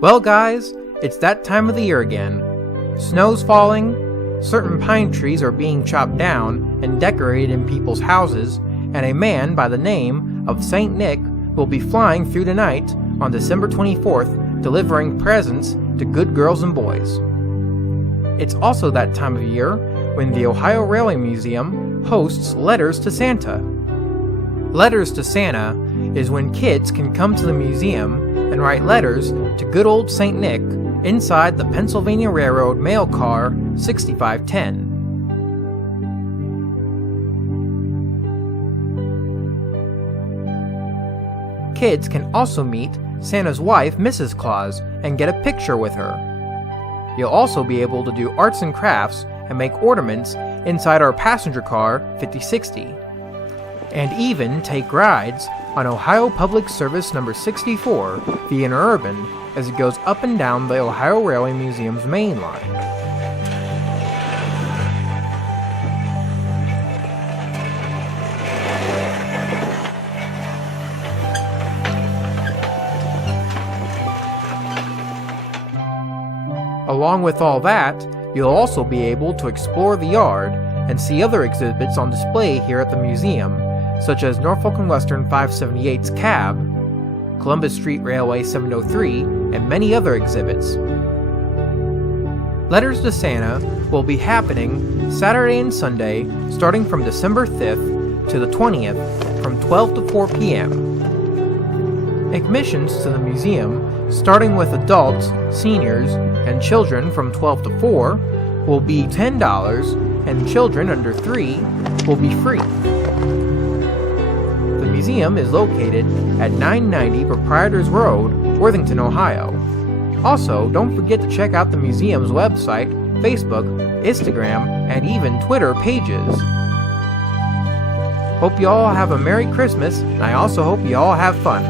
Well guys, it's that time of the year again. Snow's falling, certain pine trees are being chopped down and decorated in people's houses, and a man by the name of Saint Nick will be flying through the night on December 24th, delivering presents to good girls and boys. It's also that time of year when the Ohio Railway Museum hosts Letters to Santa. Letters to Santa is when kids can come to the museum and write letters to good old St. Nick inside the Pennsylvania Railroad mail car 6510. Kids can also meet Santa's wife, Mrs. Claus, and get a picture with her. You'll also be able to do arts and crafts and make ornaments inside our passenger car 5060. And even take rides on Ohio Public Service number 64, the Interurban, as it goes up and down the Ohio Railway Museum's main line. Along with all that, you'll also be able to explore the yard and see other exhibits on display here at the museum, such as Norfolk and Western 578's cab, Columbus Street Railway 703, and many other exhibits. Letters to Santa will be happening Saturday and Sunday starting from December 5th to the 20th from 12 to 4 p.m. Admissions to the museum, starting with adults, seniors, and children from 12 to 4, will be $10, and children under 3 will be free. The museum is located at 990 Proprietors Road, Worthington, Ohio. Also, don't forget to check out the museum's website, Facebook, Instagram, and even Twitter pages. Hope you all have a Merry Christmas, and I also hope you all have fun.